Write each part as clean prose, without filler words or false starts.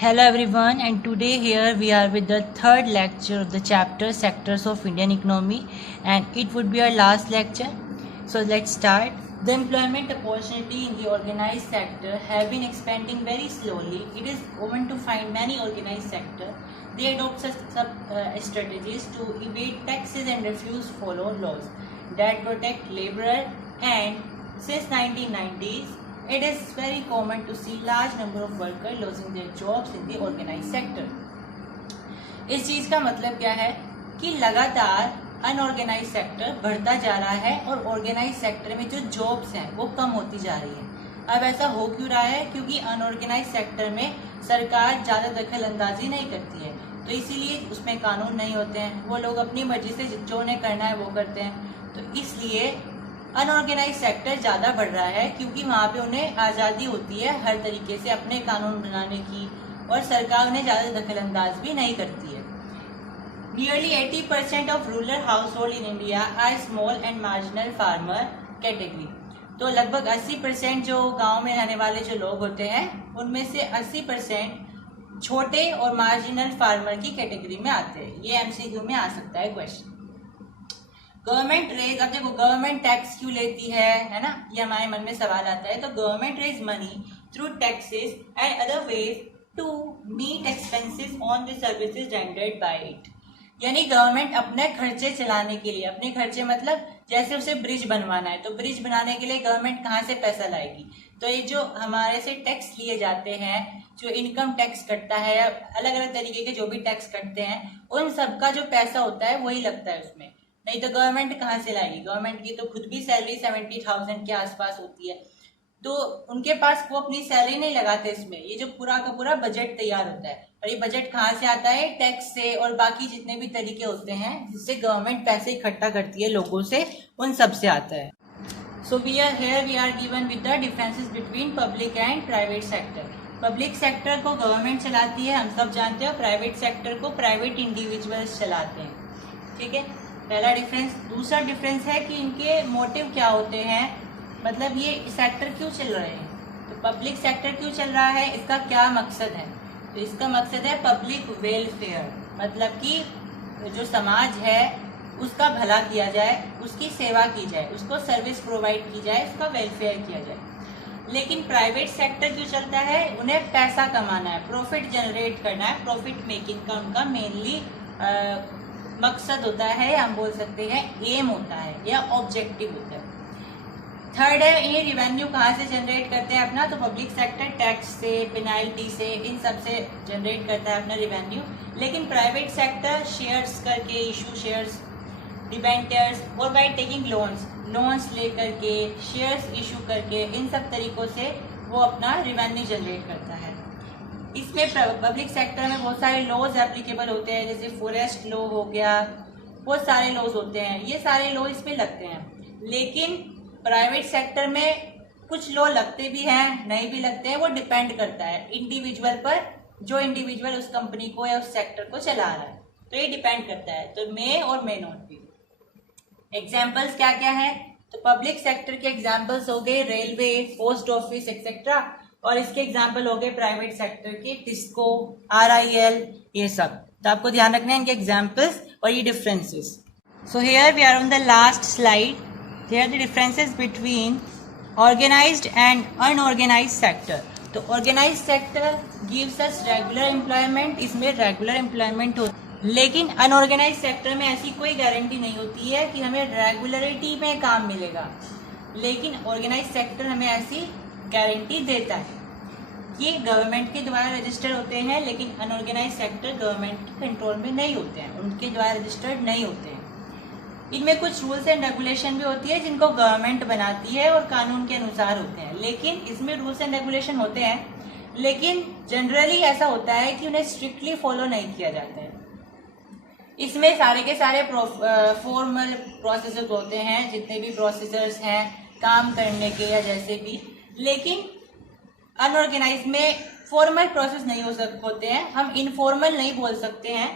Hello everyone, and today here we are with the third lecture of the chapter Sectors of Indian Economy, and it would be our last lecture. So let's start. The employment opportunity in the organized sector have been expanding very slowly. It is common to find many organized sector. They adopt such strategies to evade taxes and refuse follow laws that protect laborer, and since 1990s it is very common to see large number of workers losing their jobs in the organized sector. इस चीज का मतलब क्या है कि लगातार unorganised sector बढ़ता जा रहा है और ऑर्गेनाइज सेक्टर में जो जॉब्स हैं वो कम होती जा रही है। अब ऐसा हो क्यों रहा है? क्योंकि अनऑर्गेनाइज सेक्टर में सरकार ज्यादा दखल अंदाजी नहीं करती है, तो इसीलिए उसमें कानून नहीं होते हैं। वो लोग अपनी मर्जी से जो उन्हें करना है वो करते हैं, तो इसलिए अनऑर्गेनाइज सेक्टर ज़्यादा बढ़ रहा है, क्योंकि वहाँ पे उन्हें आज़ादी होती है हर तरीके से अपने कानून बनाने की, और सरकार उन्हें ज़्यादा दखलंदाज भी नहीं करती है। Nearly 80% of rural household in India are small and marginal farmer category. तो लगभग 80% जो गाँव में रहने वाले जो लोग होते हैं उनमें से 80% छोटे और मार्जिनल फार्मर की कैटेगरी में आते हैं। ये MCQ में आ सकता है क्वेश्चन। गवर्नमेंट रेज, अब देखो गवर्नमेंट टैक्स क्यों लेती है ना, ये हमारे मन में सवाल आता है। तो government raise money through taxes and other ways to meet expenses on the services rendered by it. यानी गवर्नमेंट अपने खर्चे चलाने के लिए, अपने खर्चे मतलब जैसे उसे ब्रिज बनवाना है, तो ब्रिज बनाने के लिए गवर्नमेंट कहाँ से पैसा लाएगी? तो ये जो हमारे से टैक्स लिए जाते हैं, जो इनकम टैक्स कटता है, अलग अलग तरीके के जो भी टैक्स कटते हैं, उन सबका जो पैसा होता है वही लगता है उसमें। नहीं तो गवर्नमेंट कहाँ से लाएगी? गवर्नमेंट की तो खुद भी सैलरी 70,000 के आसपास होती है, तो उनके पास वो अपनी सैलरी नहीं लगाते इसमें। ये जो पूरा का पूरा बजट तैयार होता है, और ये बजट कहाँ से आता है? टैक्स से और बाकी जितने भी तरीके होते हैं जिससे गवर्नमेंट पैसे इकट्ठा करती है लोगों से, उन सब से आता है। So we are given with the differences between public and private sector. Public sector को गवर्नमेंट चलाती है, हम सब जानते हैं। प्राइवेट सेक्टर को प्राइवेट इंडिविजुअल्स चलाते हैं, ठीक है, पहला डिफरेंस। दूसरा डिफरेंस है कि इनके मोटिव क्या होते हैं, मतलब ये सेक्टर क्यों चल रहे हैं। तो पब्लिक सेक्टर क्यों चल रहा है, इसका क्या मकसद है? तो इसका मकसद है पब्लिक वेलफेयर, मतलब कि जो समाज है उसका भला किया जाए, उसकी सेवा की जाए, उसको सर्विस प्रोवाइड की जाए, उसका वेलफेयर किया जाए। लेकिन प्राइवेट सेक्टर क्यों चलता है? उन्हें पैसा कमाना है, प्रॉफिट जनरेट करना है, प्रॉफिट मेकिंग का उनका मेनली मकसद होता है, हम बोल सकते हैं एम होता है या ऑब्जेक्टिव होता है। थर्ड है, ये रिवेन्यू कहाँ से जनरेट करते हैं अपना? तो पब्लिक सेक्टर टैक्स से, पेनाल्टी से, इन सब से जनरेट करता है अपना रिवेन्यू। लेकिन प्राइवेट सेक्टर शेयर्स करके, इशू शेयर्स, डिबेंचर्स, और बाय टेकिंग लोन्स लेकर के, शेयर्स इशू करके, इन सब तरीकों से वो अपना रिवेन्यू जनरेट करता है। इसमें पब्लिक सेक्टर में बहुत सारे लॉज एप्लीकेबल होते हैं, जैसे फॉरेस्ट लॉ हो गया, बहुत सारे लॉज होते हैं, ये सारे लॉ इसमें लगते हैं। लेकिन प्राइवेट सेक्टर में कुछ लॉ लगते भी हैं, नहीं भी लगते हैं, वो डिपेंड करता है इंडिविजुअल पर, जो इंडिविजुअल उस कंपनी को या उस सेक्टर को चला रहा है, तो ये डिपेंड करता है। तो मे और मे नॉट बी। एग्जाम्पल्स क्या क्या है? तो पब्लिक सेक्टर के एग्जाम्पल्स हो गए रेलवे, पोस्ट ऑफिस एक्सेट्रा, और इसके एग्जाम्पल हो गए प्राइवेट सेक्टर के टिस्को, RIL, ये सब। तो आपको ध्यान रखना है इनके एग्जाम्पल्स और ये differences. So here we are on the last slide. Here the differences between organised and unorganised sector. तो organised sector gives us regular employment, इसमें रेगुलर एम्प्लॉयमेंट होता है। लेकिन अनऑर्गेनाइज सेक्टर में ऐसी कोई गारंटी नहीं होती है कि हमें रेगुलरिटी में काम मिलेगा, लेकिन ऑर्गेनाइज सेक्टर हमें ऐसी गारंटी देता है। ये गवर्नमेंट के द्वारा रजिस्टर्ड होते हैं, लेकिन अनऑर्गेनाइज सेक्टर गवर्नमेंट के कंट्रोल में नहीं होते हैं, उनके द्वारा रजिस्टर्ड नहीं होते हैं। इनमें कुछ रूल्स एंड रेगुलेशन भी होती है जिनको गवर्नमेंट बनाती है और कानून के अनुसार होते हैं। लेकिन इसमें रूल्स एंड रेगुलेशन होते हैं, लेकिन जनरली ऐसा होता है कि उन्हें स्ट्रिक्टली फॉलो नहीं किया जाता है। इसमें सारे के सारे फॉर्मल प्रोसेसेस होते हैं, जितने भी प्रोसीजर्स हैं काम करने के या जैसे भी। लेकिन अनऑर्गेनाइज में फॉर्मल प्रोसेस नहीं होते हैं, हम इनफॉर्मल नहीं बोल सकते हैं,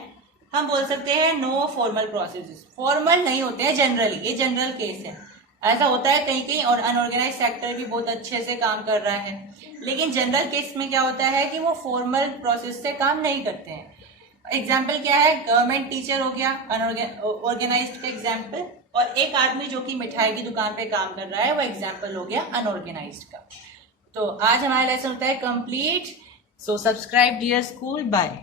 हम बोल सकते हैं नो फॉर्मल प्रोसेस। फॉर्मल नहीं होते हैं जनरली, ये जनरल केस है। ऐसा होता है कहीं कहीं, और अनऑर्गेनाइज सेक्टर भी बहुत अच्छे से काम कर रहा है। लेकिन जनरल केस में क्या होता है कि वो फॉर्मल प्रोसेस से काम नहीं करते हैं। एग्जाम्पल क्या है, गवर्नमेंट टीचर हो गया ऑर्गेनाइज्ड का एग्जाम्पल, और एक आदमी जो कि मिठाई की दुकान पे काम कर रहा है वो एग्जाम्पल हो गया अनऑर्गेनाइज्ड का। तो आज हमारा लेसन होता है complete. So subscribe dear school, bye.